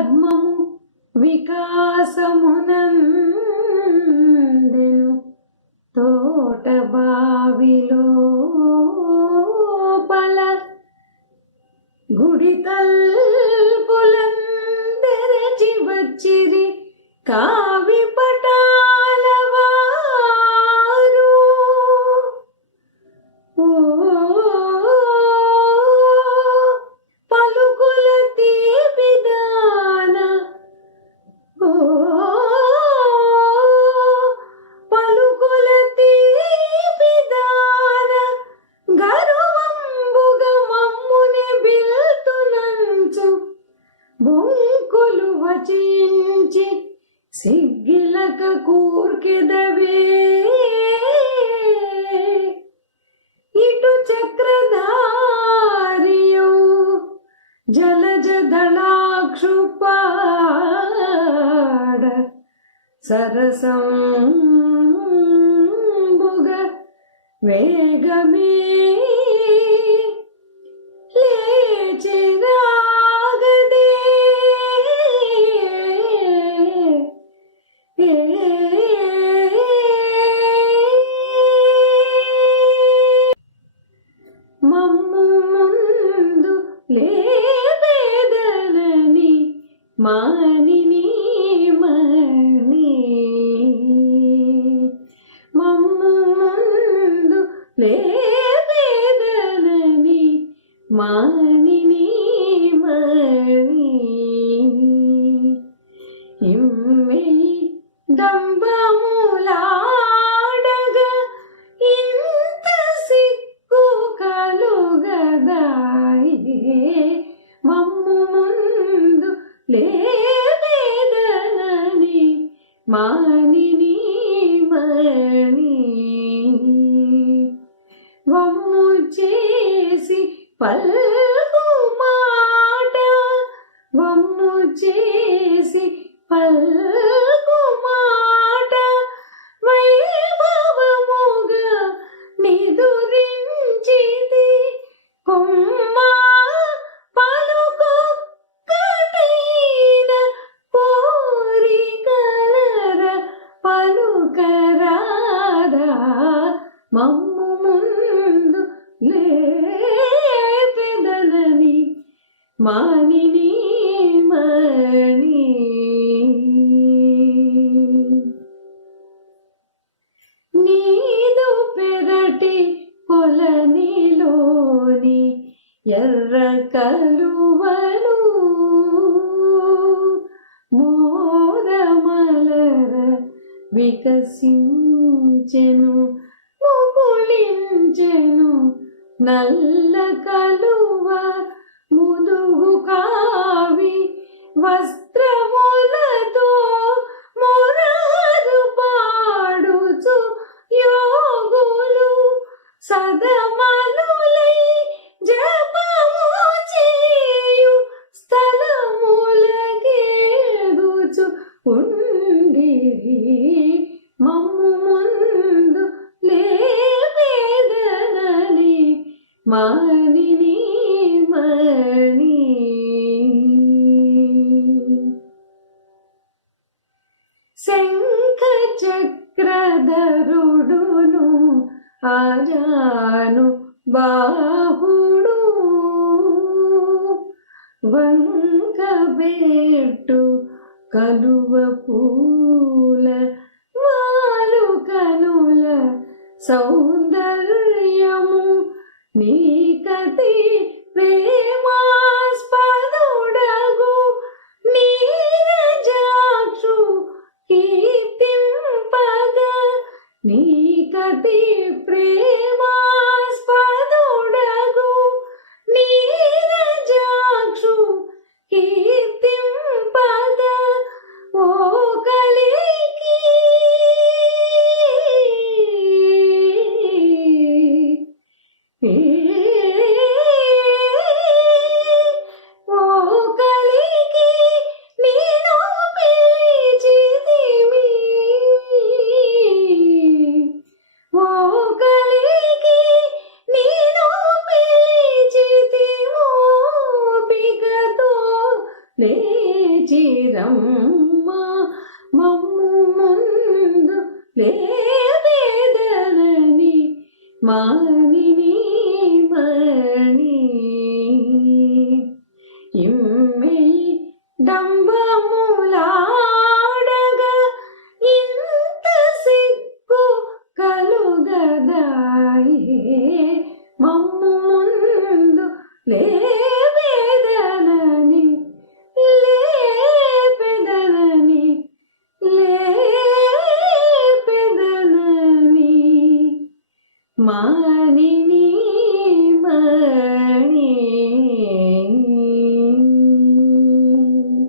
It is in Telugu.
పద్మము వికాసమునందెను നെഞ്ചക കൂർക്കിടവേ ഇടു ചക്രധാരിയോ ജലജദളാക്ഷുപാട സരസം വേഗമേ. ముందు లేవేదనని మానిని మణి ఇమ్మెయి డంబములాడగా ఇంత సిక్కు కలుగదాయి. మమ్ము ముందు లేవేదనని మానిని Bye. మానిని మణి నీదు పెరటి కొలనిలోని ఎర్ర కలువలు మోరమలర వికసించెను ముకుళించెను నల్ల కలువ మమ్ము ముందు లేవేదనని మానిని మణి. శంఖ చక్రధరు ఆజాను బాహుడు వంకబెట్టు కలువ పూల వాలు కనుల సౌందర్యము నీకతి ప్రేమాస్పదుడగు నీరజాక్షు కీర్తింపగా నీకతి ప్రేమాస్పదుడగు నీరజాక్షు కీర్తింపగా ముందు లేవేదనని మానిని మణి ఇమ్మి മാനിനി